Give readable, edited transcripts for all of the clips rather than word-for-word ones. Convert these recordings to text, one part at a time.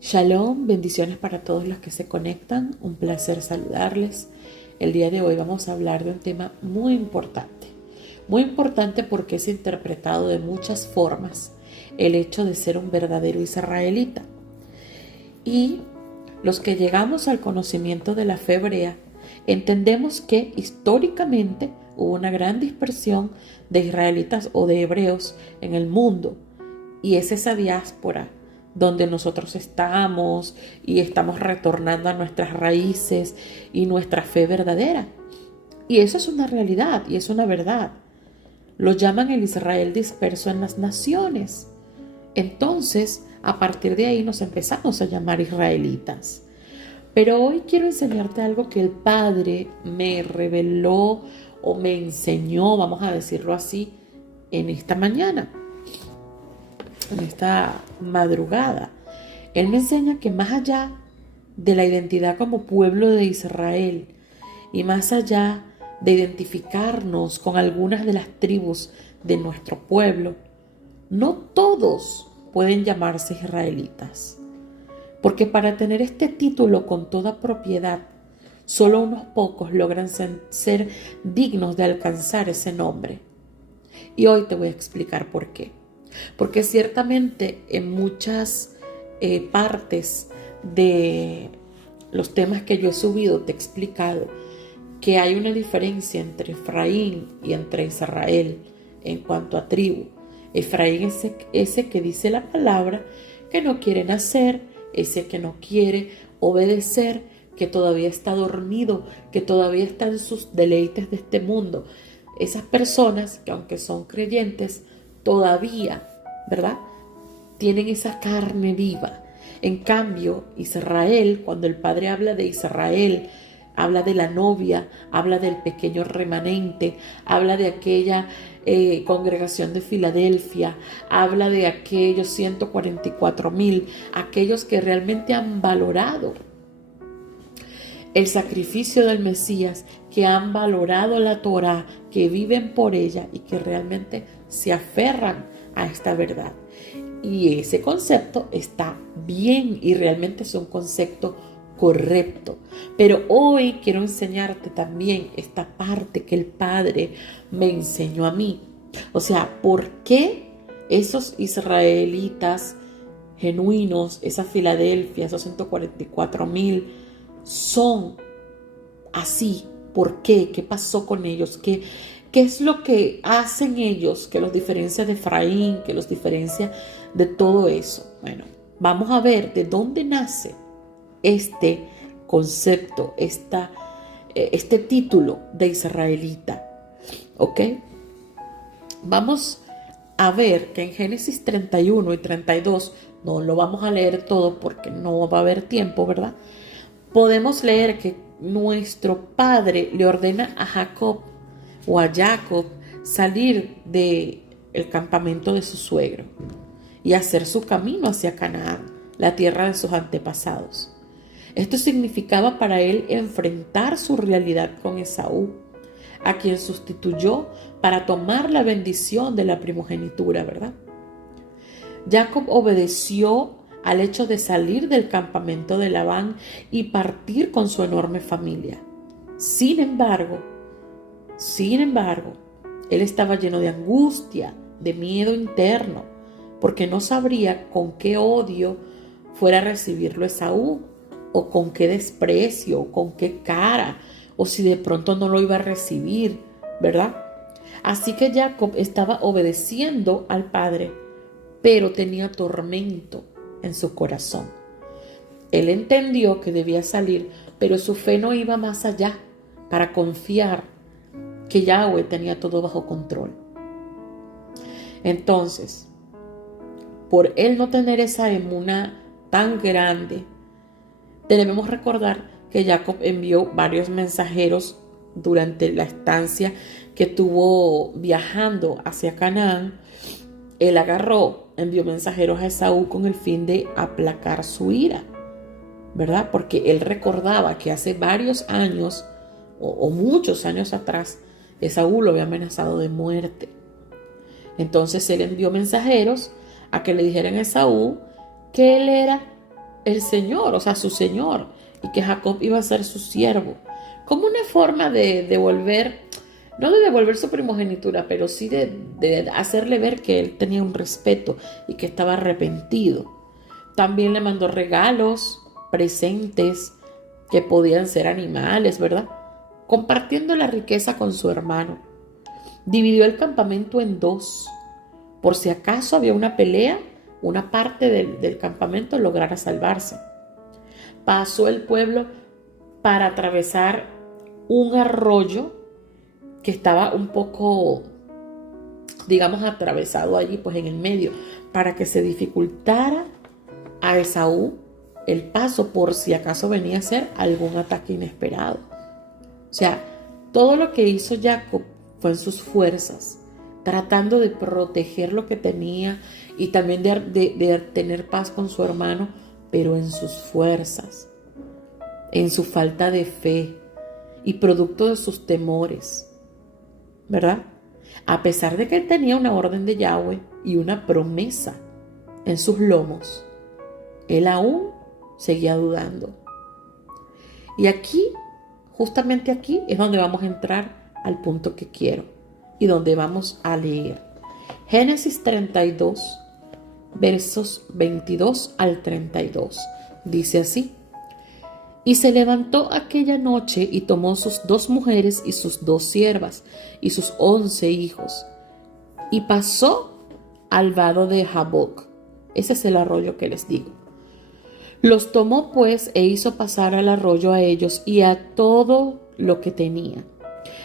Shalom, bendiciones para todos los que se conectan, un placer saludarles. El día de hoy vamos a hablar de un tema muy importante porque es interpretado de muchas formas, el hecho de ser un verdadero israelita. Y los que llegamos al conocimiento de la fe hebrea, entendemos que históricamente hubo una gran dispersión de israelitas o de hebreos en el mundo, y es esa diáspora donde nosotros estamos y estamos retornando a nuestras raíces y nuestra fe verdadera. Y eso es una realidad y es una verdad. Lo llaman el Israel disperso en las naciones. Entonces, a partir de ahí nos empezamos a llamar israelitas. Pero hoy quiero enseñarte algo que el Padre me reveló o me enseñó, vamos a decirlo así, en esta mañana, en esta madrugada. Él me enseña que más allá de la identidad como pueblo de Israel y más allá de identificarnos con algunas de las tribus de nuestro pueblo, no todos pueden llamarse israelitas, porque para tener este título con toda propiedad, solo unos pocos logran ser dignos de alcanzar ese nombre. Y hoy te voy a explicar por qué. Porque ciertamente en muchas partes de los temas que yo he subido te he explicado que hay una diferencia entre Efraín y entre Israel en cuanto a tribu. Efraín es ese que dice la palabra, que no quiere nacer, ese que no quiere obedecer, que todavía está dormido, que todavía está en sus deleites de este mundo. Esas personas que aunque son creyentes, todavía, ¿verdad?, tienen esa carne viva. En cambio, Israel, cuando el Padre habla de Israel, habla de la novia, habla del pequeño remanente, habla de aquella congregación de Filadelfia, habla de aquellos 144,000, aquellos que realmente han valorado el sacrificio del Mesías, que han valorado la Torá, que viven por ella y que realmente se aferran a esta verdad. Y ese concepto está bien y realmente es un concepto correcto. Pero hoy quiero enseñarte también esta parte que el Padre me enseñó a mí. O sea, ¿por qué esos israelitas genuinos, esa Filadelfia, esos 144,000 son así? ¿Por qué? ¿Qué pasó con ellos? ¿Qué es lo que hacen ellos que los diferencia de Efraín, que los diferencia de todo eso? Bueno, vamos a ver de dónde nace este concepto, este título de israelita. ¿Ok? Vamos a ver que en Génesis 31 y 32, no lo vamos a leer todo porque no va a haber tiempo, ¿verdad? Podemos leer que nuestro padre le ordena a Jacob o a Jacob salir del campamento de su suegro y hacer su camino hacia Canaán, la tierra de sus antepasados. Esto significaba para él enfrentar su realidad con Esaú, a quien sustituyó para tomar la bendición de la primogenitura, ¿verdad? Jacob obedeció al hecho de salir del campamento de Labán y partir con su enorme familia. Sin embargo, él estaba lleno de angustia, de miedo interno, porque no sabría con qué odio fuera a recibirlo Esaú, o con qué desprecio, o con qué cara, o si de pronto no lo iba a recibir, ¿verdad? Así que Jacob estaba obedeciendo al padre, pero tenía tormento en su corazón. Él entendió que debía salir, pero su fe no iba más allá para confiar que Yahweh tenía todo bajo control. Entonces, por él no tener esa emuná tan grande, debemos recordar que Jacob envió varios mensajeros durante la estancia que tuvo viajando hacia Canaán. Él envió mensajeros a Esaú con el fin de aplacar su ira, ¿verdad? Porque él recordaba que hace varios años o muchos años atrás, Esaú lo había amenazado de muerte. Entonces él envió mensajeros a que le dijeran a Esaú que él era el Señor, o sea, su Señor, y que Jacob iba a ser su siervo. Como una forma de devolver, no de devolver su primogenitura, pero sí de hacerle ver que él tenía un respeto y que estaba arrepentido. También le mandó regalos, presentes, que podían ser animales, ¿verdad? Compartiendo la riqueza con su hermano. Dividió el campamento en dos. Por si acaso había una pelea, una parte del campamento lograra salvarse. Pasó el pueblo para atravesar un arroyo que estaba un poco, digamos, atravesado allí, pues en el medio, para que se dificultara a Esaú el paso por si acaso venía a ser algún ataque inesperado. O sea, todo lo que hizo Jacob fue en sus fuerzas, tratando de proteger lo que tenía y también de tener paz con su hermano, pero en sus fuerzas, en su falta de fe y producto de sus temores, ¿verdad? A pesar de que él tenía una orden de Yahweh y una promesa en sus lomos, él aún seguía dudando. Y aquí, justamente aquí, es donde vamos a entrar al punto que quiero y donde vamos a leer. Génesis 32, versos 22 al 32. Dice así: Y se levantó aquella noche y tomó sus 2 mujeres y sus 2 siervas y sus 11 hijos y pasó al vado de Jaboc. Ese es el arroyo que les digo. Los tomó pues e hizo pasar al arroyo a ellos y a todo lo que tenía.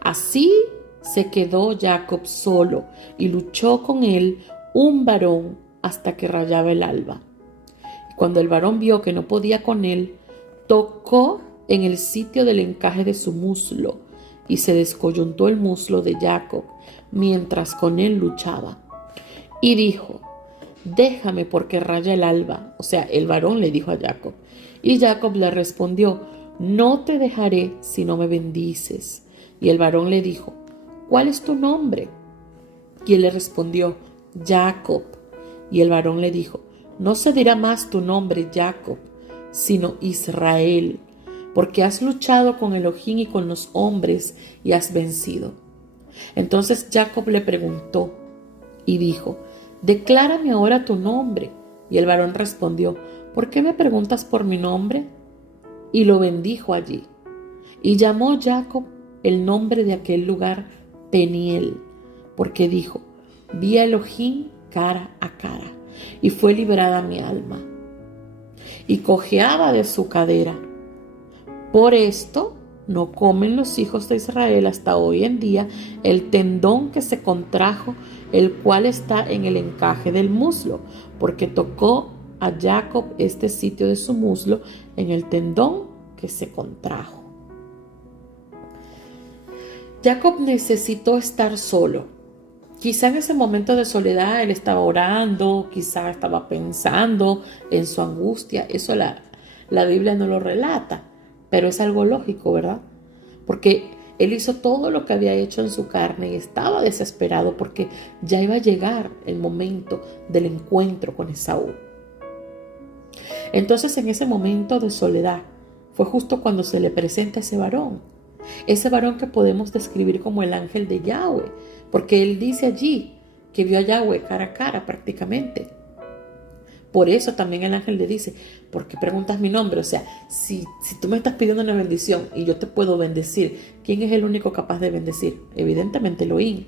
Así se quedó Jacob solo y luchó con él un varón hasta que rayaba el alba. Y cuando el varón vio que no podía con él, tocó en el sitio del encaje de su muslo y se descoyuntó el muslo de Jacob mientras con él luchaba. Y dijo: déjame porque raya el alba. O sea, el varón le dijo a Jacob. Y Jacob le respondió: no te dejaré si no me bendices. Y el varón le dijo: ¿cuál es tu nombre? Y él le respondió: Jacob. Y el varón le dijo: no se dirá más tu nombre Jacob, sino Israel, porque has luchado con Elohim y con los hombres y has vencido. Entonces Jacob le preguntó y dijo: declárame ahora tu nombre. Y el varón respondió: ¿por qué me preguntas por mi nombre? Y lo bendijo allí. Y llamó Jacob el nombre de aquel lugar Peniel, porque dijo: vi a Elohim cara a cara, y fue librada mi alma. Y cojeaba de su cadera. Por esto no comen los hijos de Israel hasta hoy en día el tendón que se contrajo, el cual está en el encaje del muslo, porque tocó a Jacob este sitio de su muslo en el tendón que se contrajo. Jacob necesitó estar solo. Quizá en ese momento de soledad él estaba orando, quizá estaba pensando en su angustia. Eso la Biblia no lo relata, pero es algo lógico, ¿verdad? Porque él hizo todo lo que había hecho en su carne y estaba desesperado porque ya iba a llegar el momento del encuentro con Esaú. Entonces, en ese momento de soledad fue justo cuando se le presenta ese varón que podemos describir como el ángel de Yahweh, porque él dice allí que vio a Yahweh cara a cara prácticamente. Por eso también el ángel le dice: ¿por qué preguntas mi nombre? O sea, si tú me estás pidiendo una bendición y yo te puedo bendecir, ¿quién es el único capaz de bendecir? Evidentemente Elohim.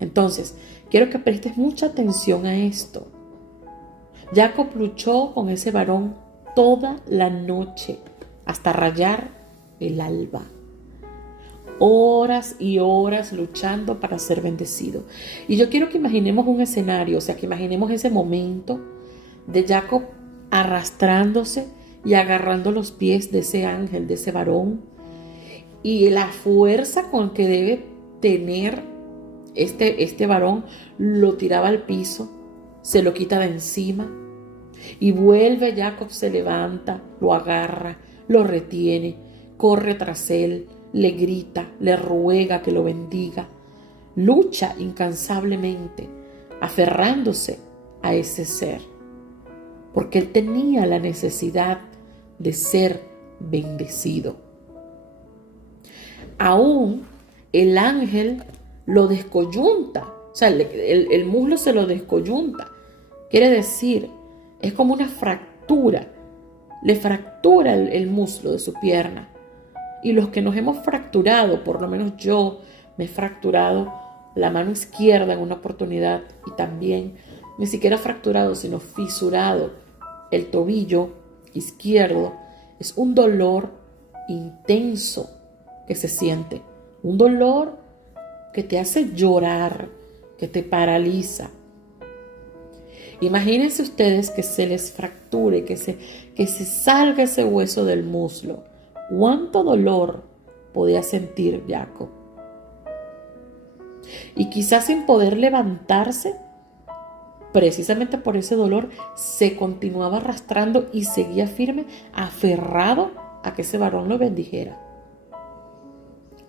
Entonces, quiero que prestes mucha atención a esto. Jacob luchó con ese varón toda la noche hasta rayar el alba. Horas y horas luchando para ser bendecido. Y yo quiero que imaginemos un escenario, o sea, que imaginemos ese momento de Jacob arrastrándose y agarrando los pies de ese ángel, de ese varón, y la fuerza con que debe tener este varón. Lo tiraba al piso, se lo quita de encima y vuelve. Jacob se levanta, lo agarra, lo retiene, corre tras él, le grita, le ruega que lo bendiga, lucha incansablemente, aferrándose a ese ser. porque él tenía la necesidad de ser bendecido. Aún el ángel lo descoyunta, o sea, el muslo se lo descoyunta. Quiere decir, es como una fractura, le fractura el muslo de su pierna. Y los que nos hemos fracturado, por lo menos yo me he fracturado la mano izquierda en una oportunidad y también ni siquiera fracturado, sino fisurado el tobillo izquierdo. Es un dolor intenso que se siente, un dolor que te hace llorar, que te paraliza. Imagínense ustedes que se les fracture, que se salga ese hueso del muslo. ¿Cuánto dolor podía sentir Jacob? Y quizás sin poder levantarse, precisamente por ese dolor, se continuaba arrastrando y seguía firme, aferrado a que ese varón lo bendijera.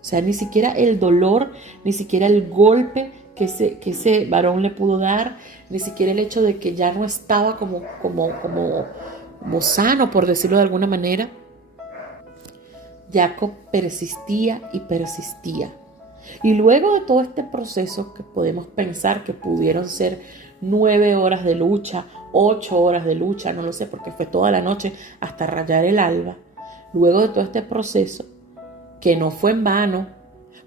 O sea, ni siquiera el dolor, ni siquiera el golpe que ese varón le pudo dar, ni siquiera el hecho de que ya no estaba como sano, por decirlo de alguna manera. Jacob persistía y persistía. Y luego de todo este proceso, que podemos pensar que pudieron ser 9 horas de lucha, 8 horas de lucha, no lo sé, porque fue toda la noche hasta rayar el alba. Luego de todo este proceso, que no fue en vano,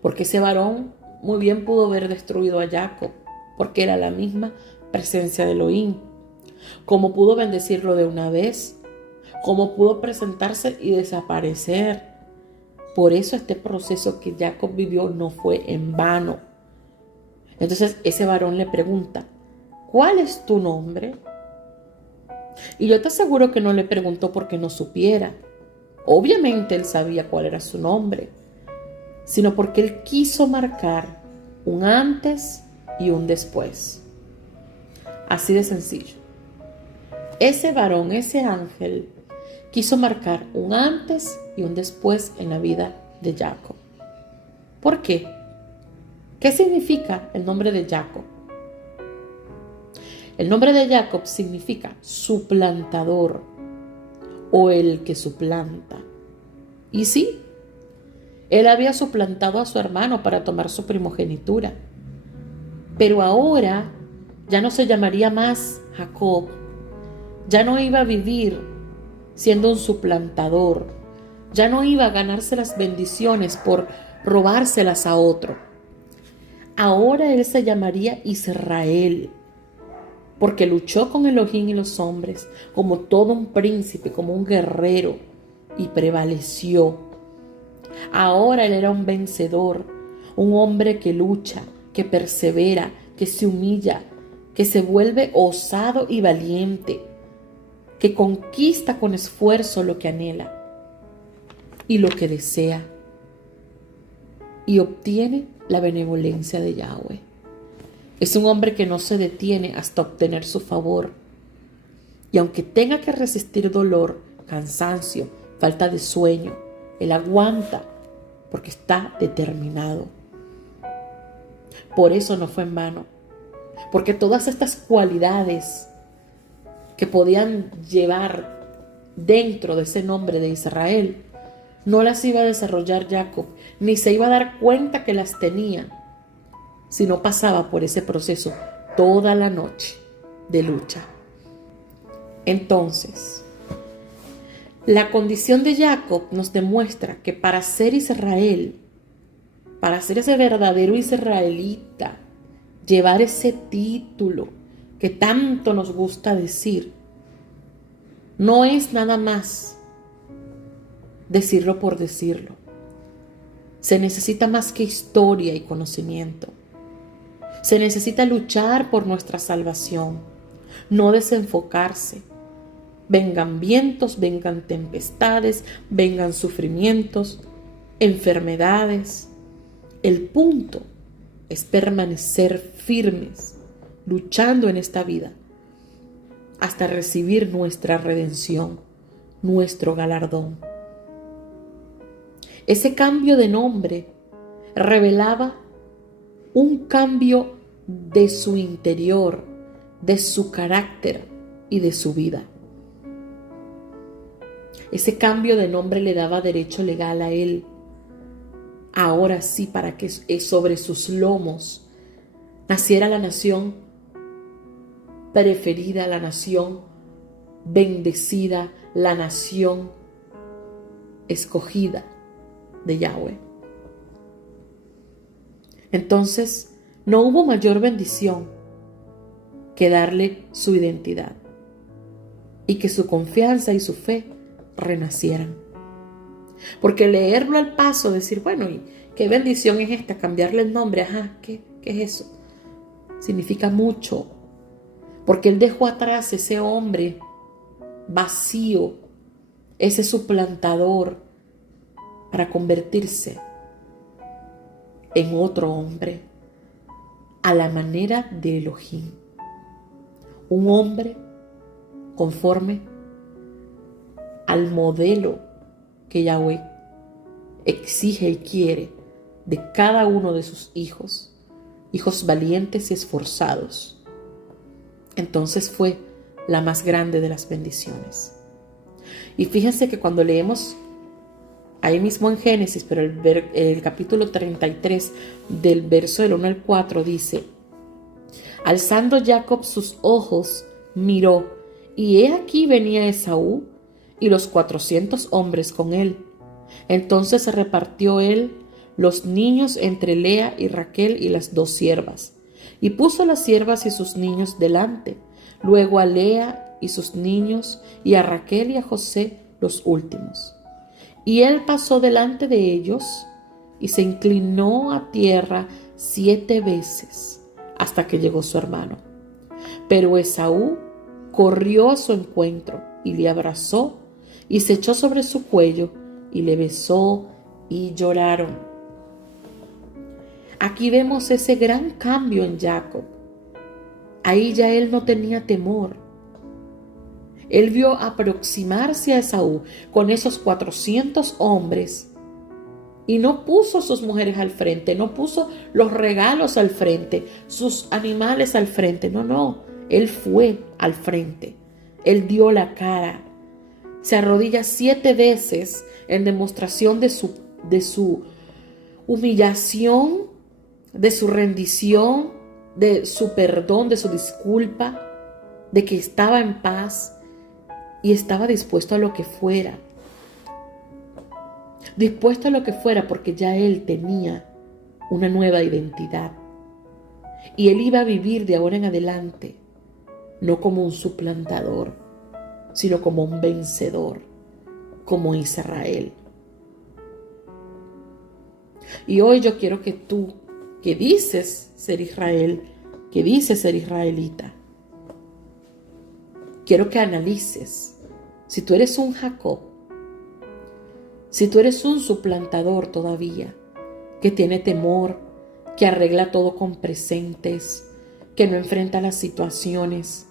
porque ese varón muy bien pudo haber destruido a Jacob, porque era la misma presencia de Elohim. Cómo pudo bendecirlo de una vez, cómo pudo presentarse y desaparecer. Por eso este proceso que Jacob vivió no fue en vano. Entonces ese varón le pregunta, ¿cuál es tu nombre? Y yo te aseguro que no le preguntó porque no supiera. Obviamente él sabía cuál era su nombre, sino porque él quiso marcar un antes y un después. Así de sencillo. Ese varón, ese ángel, quiso marcar un antes y un después en la vida de Jacob. ¿Por qué? ¿Qué significa el nombre de Jacob? El nombre de Jacob significa suplantador o el que suplanta. Y sí, él había suplantado a su hermano para tomar su primogenitura. Pero ahora ya no se llamaría más Jacob. Ya no iba a vivir siendo un suplantador. Ya no iba a ganarse las bendiciones por robárselas a otro. Ahora él se llamaría Israel, porque luchó con Elohim y los hombres como todo un príncipe, como un guerrero, y prevaleció. Ahora él era un vencedor, un hombre que lucha, que persevera, que se humilla, que se vuelve osado y valiente, que conquista con esfuerzo lo que anhela y lo que desea, y obtiene la benevolencia de Yahweh. Es un hombre que no se detiene hasta obtener su favor. Y aunque tenga que resistir dolor, cansancio, falta de sueño, él aguanta porque está determinado. Por eso no fue en vano. Porque todas estas cualidades que podían llevar dentro de ese nombre de Israel, no las iba a desarrollar Jacob, ni se iba a dar cuenta que las tenía, si no pasaba por ese proceso toda la noche de lucha. Entonces, la condición de Jacob nos demuestra que para ser Israel, para ser ese verdadero israelita, llevar ese título que tanto nos gusta decir, no es nada más decirlo por decirlo. Se necesita más que historia y conocimiento. Se necesita luchar por nuestra salvación, no desenfocarse. Vengan vientos, vengan tempestades, vengan sufrimientos, enfermedades. El punto es permanecer firmes, luchando en esta vida, hasta recibir nuestra redención, nuestro galardón. Ese cambio de nombre revelaba un cambio de su interior, de su carácter y de su vida. Ese cambio de nombre le daba derecho legal a él. Ahora sí, para que sobre sus lomos naciera la nación preferida, la nación bendecida, la nación escogida de Yahweh. Entonces, no hubo mayor bendición que darle su identidad y que su confianza y su fe renacieran. Porque leerlo al paso, decir, bueno, ¿y qué bendición es esta? Cambiarle el nombre, ¿qué es eso? Significa mucho, porque él dejó atrás ese hombre vacío, ese suplantador, para convertirse en otro hombre a la manera de Elohim. Un hombre conforme al modelo que Yahweh exige y quiere de cada uno de sus hijos, hijos valientes y esforzados. Entonces fue la más grande de las bendiciones. Y fíjense que cuando leemos ahí mismo en Génesis, pero el capítulo 33 del verso del 1 al 4 dice: alzando Jacob sus ojos, miró, y he aquí venía Esaú y los 400 hombres con él. Entonces se repartió él los niños entre Lea y Raquel y las 2 siervas, y puso las siervas y sus niños delante, luego a Lea y sus niños, y a Raquel y a José los últimos. Y él pasó delante de ellos y se inclinó a tierra 7 veces hasta que llegó su hermano. Pero Esaú corrió a su encuentro y le abrazó y se echó sobre su cuello y le besó y lloraron. Aquí vemos ese gran cambio en Jacob. Ahí ya él no tenía temor. Él vio aproximarse a Esaú con esos 400 hombres y no puso sus mujeres al frente, no puso los regalos al frente, sus animales al frente. No, él fue al frente. Él dio la cara. Se arrodilla 7 veces en demostración de su humillación, de su rendición, de su perdón, de su disculpa, de que estaba en paz y estaba dispuesto a lo que fuera. Dispuesto a lo que fuera, porque ya él tenía una nueva identidad. Y él iba a vivir de ahora en adelante, no como un suplantador, sino como un vencedor, como Israel. Y hoy yo quiero que tú, que dices ser Israel, que dices ser israelita, quiero que analices si tú eres un Jacob, si tú eres un suplantador todavía, que tiene temor, que arregla todo con presentes, que no enfrenta las situaciones,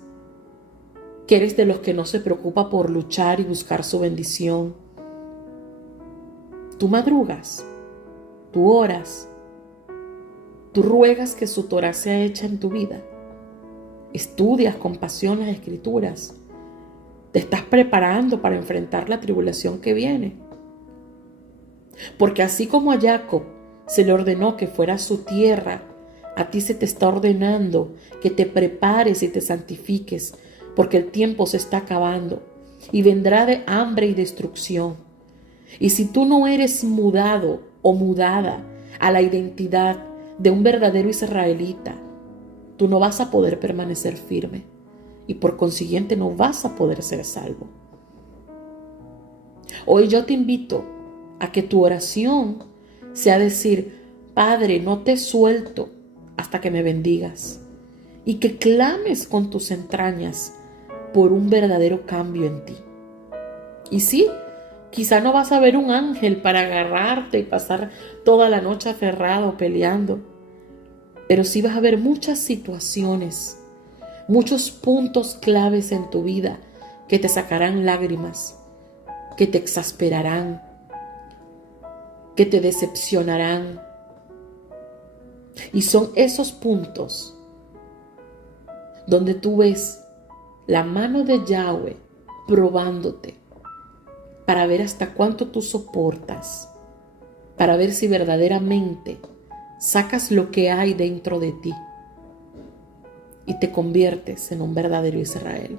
que eres de los que no se preocupa por luchar y buscar su bendición. Tú madrugas, tú oras, tú ruegas que su Torah sea hecha en tu vida, estudias con pasión las Escrituras, te estás preparando para enfrentar la tribulación que viene. Porque así como a Jacob se le ordenó que fuera a su tierra, a ti se te está ordenando que te prepares y te santifiques, porque el tiempo se está acabando y vendrá de hambre y destrucción. Y si tú no eres mudado o mudada a la identidad de un verdadero israelita, tú no vas a poder permanecer firme y por consiguiente no vas a poder ser salvo. Hoy yo te invito a que tu oración sea decir: Padre, no te suelto hasta que me bendigas, y que clames con tus entrañas por un verdadero cambio en ti. Y sí, quizá no vas a ver un ángel para agarrarte y pasar toda la noche aferrado peleando, pero sí vas a ver muchas situaciones, muchos puntos claves en tu vida que te sacarán lágrimas, que te exasperarán, que te decepcionarán. Y son esos puntos donde tú ves la mano de Yahweh probándote para ver hasta cuánto tú soportas, para ver si verdaderamente sacas lo que hay dentro de ti y te conviertes en un verdadero Israel.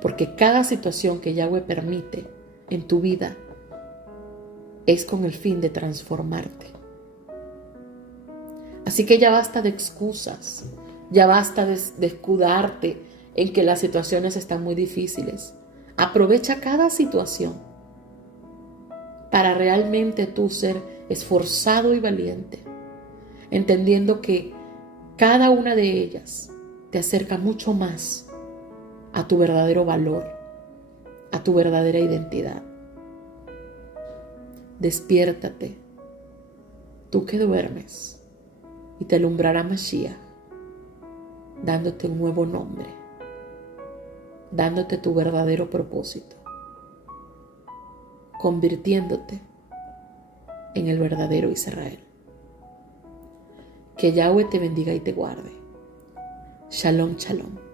Porque cada situación que Yahweh permite en tu vida es con el fin de transformarte. Así que ya basta de excusas, ya basta de escudarte en que las situaciones están muy difíciles. Aprovecha cada situación para realmente tú ser esforzado y valiente, entendiendo que cada una de ellas te acerca mucho más a tu verdadero valor, a tu verdadera identidad. Despiértate, tú que duermes, y te alumbrará Mashiach, dándote un nuevo nombre, dándote tu verdadero propósito, convirtiéndote en el verdadero Israel. Que Yahweh te bendiga y te guarde. Shalom, shalom.